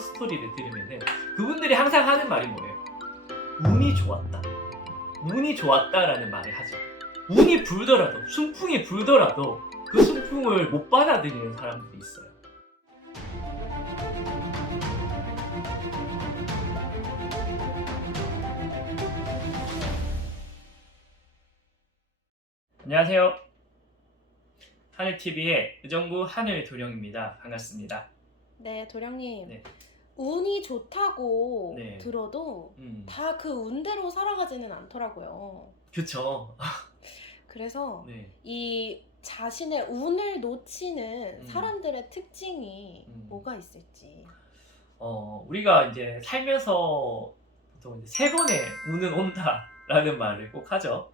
스토리를 들으면은 그분들이 항상 하는 말이 뭐예요? 운이 좋았다. 운이 좋았다라는 말을 하죠. 운이 불더라도 순풍이 불더라도 그 순풍을 못 받아들이는 사람들이 있어요. 안녕하세요. 하늘TV의 의정부 하늘 도령입니다. 반갑습니다. 네, 도령님. 네. 운이 좋다고 네. 들어도 음, 다 그 운대로 살아가지는 않더라고요. 그쵸. 그래서 네. 이 자신의 운을 놓치는 음. 사람들의 특징이 음. 뭐가 있을지. 어, 우리가 이제 살면서 보통 이제 세 번의 운은 온다라는 말을 꼭 하죠.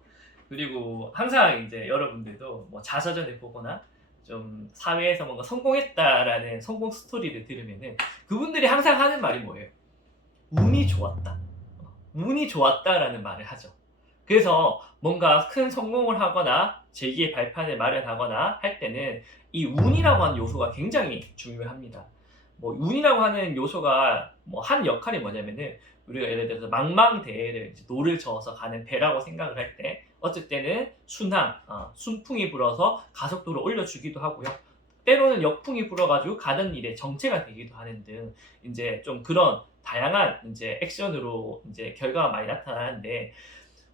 그리고 항상 이제 여러분들도 뭐 자서전을 보거나 좀 사회에서 뭔가 성공했다라는 성공 스토리를 들으면은 그분들이 항상 하는 말이 뭐예요? 운이 좋았다. 어, 운이 좋았다라는 말을 하죠. 그래서 뭔가 큰 성공을 하거나 재기의 발판을 마련하거나 할 때는 이 운이라고 하는 요소가 굉장히 중요합니다. 뭐 운이라고 하는 요소가 뭐 한 역할이 뭐냐면은 우리가 예를 들어서 망망대해를 노를 저어서 가는 배라고 생각을 할 때 어쩔 때는 순항, 어, 순풍이 불어서 가속도를 올려주기도 하고요. 때로는 역풍이 불어가지고 가는 일에 정체가 되기도 하는 등 이제 좀 그런 다양한 이제 액션으로 이제 결과가 많이 나타나는데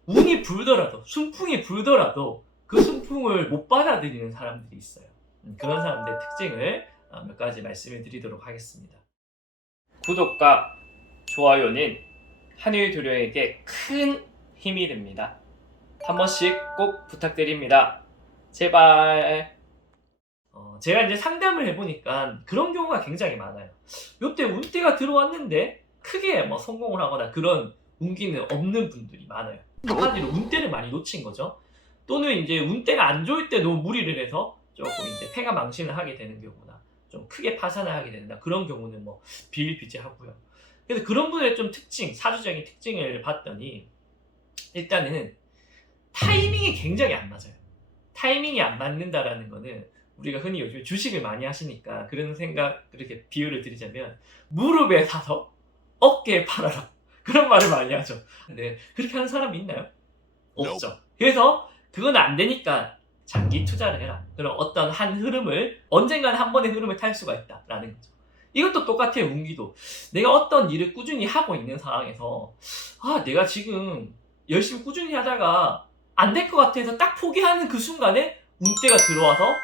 운이 불더라도 순풍이 불더라도 그 순풍을 못 받아들이는 사람들이 있어요. 음, 그런 사람들의 특징을 어, 몇 가지 말씀을 드리도록 하겠습니다. 구독과 좋아요는 한일 도령에게 큰 힘이 됩니다. 한 번씩 꼭 부탁드립니다. 제발. 어, 제가 이제 상담을 해보니까 그런 경우가 굉장히 많아요. 요때 운대가 들어왔는데 크게 뭐 성공을 하거나 그런 운기는 없는 분들이 많아요. 한마디로 운대를 많이 놓친 거죠. 또는 이제 운대가 안 좋을 때 너무 무리를 해서 조금 이제 폐가 망신을 하게 되는 경우나 좀 크게 파산을 하게 된다. 그런 경우는 뭐 비일비재하고요. 그래서 그런 분의 좀 특징, 사주적인 특징을 봤더니 일단은 타이밍이 굉장히 안 맞아요. 타이밍이 안 맞는다라는 거는 우리가 흔히 요즘 주식을 많이 하시니까 그런 생각, 그렇게 비유를 드리자면 무릎에 사서 어깨에 팔아라. 그런 말을 많이 하죠. 근데 그렇게 하는 사람이 있나요? 없죠. 그래서 그건 안 되니까 장기 투자를 해라. 그럼 어떤 한 흐름을 언젠가는 한 번의 흐름을 탈 수가 있다라는 거죠. 이것도 똑같아요. 운기도 내가 어떤 일을 꾸준히 하고 있는 상황에서 아 내가 지금 열심히 꾸준히 하다가 안 될 것 같아서 딱 포기하는 그 순간에 운대가 들어와서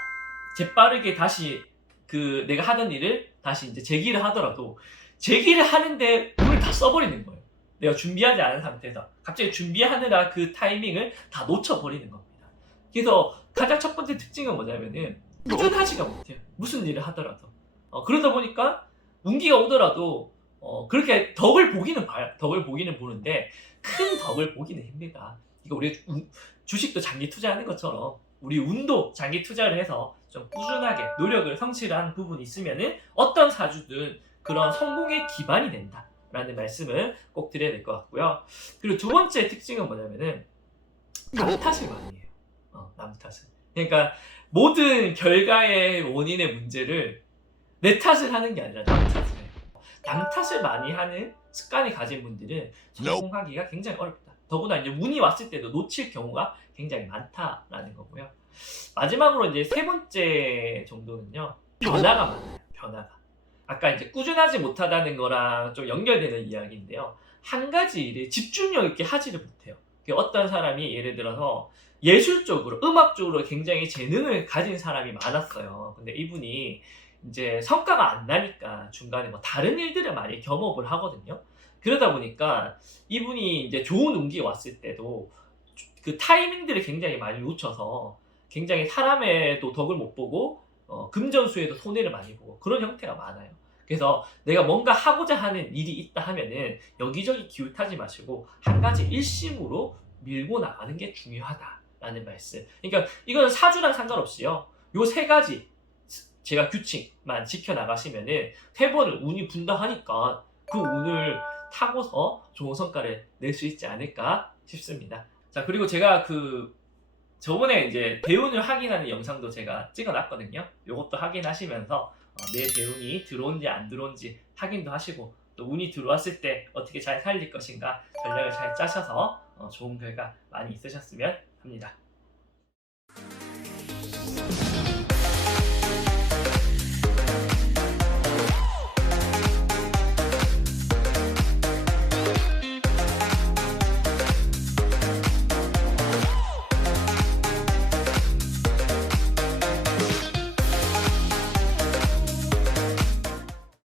재빠르게 다시 그 내가 하던 일을 다시 이제 재기를 하더라도 재기를 하는데 돈을 다 써버리는 거예요. 내가 준비하지 않은 상태에서 갑자기 준비하느라 그 타이밍을 다 놓쳐버리는 겁니다. 그래서 가장 첫 번째 특징은 뭐냐면은 꾸준하지가 못해요. 무슨 일을 하더라도. 어, 그러다 보니까 운기가 오더라도 어, 그렇게 덕을 보기는 봐요. 덕을 보기는 보는데 큰 덕을 보기는 힘들다. 이거 우리 운- 주식도 장기 투자하는 것처럼 우리 운도 장기 투자를 해서 좀 꾸준하게 노력을 성실한 부분이 있으면은 어떤 사주든 그런 성공의 기반이 된다 라는 말씀을 꼭 드려야 될 것 같고요. 그리고 두 번째 특징은 뭐냐면은 남 탓을 많이 해요. 어, 남 탓을. 그러니까 모든 결과의 원인의 문제를 내 탓을 하는 게 아니라 남 탓을 해요. 남 탓을 많이 하는 습관이 가진 분들은 성공하기가 굉장히 어렵다. 더구나 이제 운이 왔을 때도 놓칠 경우가 굉장히 많다라는 거고요. 마지막으로 이제 세 번째 정도는요. 변화가 많아요. 변화가. 아까 이제 꾸준하지 못하다는 거랑 좀 연결되는 이야기인데요. 한 가지 일을 집중력 있게 하지를 못해요. 그 어떤 사람이 예를 들어서 예술적으로, 음악적으로 굉장히 재능을 가진 사람이 많았어요. 근데 이분이 이제 성과가 안 나니까 중간에 뭐 다른 일들을 많이 겸업을 하거든요. 그러다 보니까 이분이 이제 좋은 운기가 왔을 때도 그 타이밍들을 굉장히 많이 놓쳐서 굉장히 사람의 또 덕을 못 보고 어, 금전수에도 손해를 많이 보고 그런 형태가 많아요. 그래서 내가 뭔가 하고자 하는 일이 있다 하면은 여기저기 기웃하지 마시고 한 가지 일심으로 밀고 나가는 게 중요하다라는 말씀. 그러니까 이거는 사주랑 상관없이요. 요 세 가지 제가 규칙만 지켜 나가시면은 세 번을 운이 분다 하니까 그 운을 타고서 좋은 성과를 낼 수 있지 않을까 싶습니다. 자 그리고 제가 그 저번에 이제 대운을 확인하는 영상도 제가 찍어놨거든요. 이것도 확인하시면서 어, 내 대운이 들어온지 안 들어온지 확인도 하시고 또 운이 들어왔을 때 어떻게 잘 살릴 것인가 전략을 잘 짜셔서 어, 좋은 결과 많이 있으셨으면 합니다.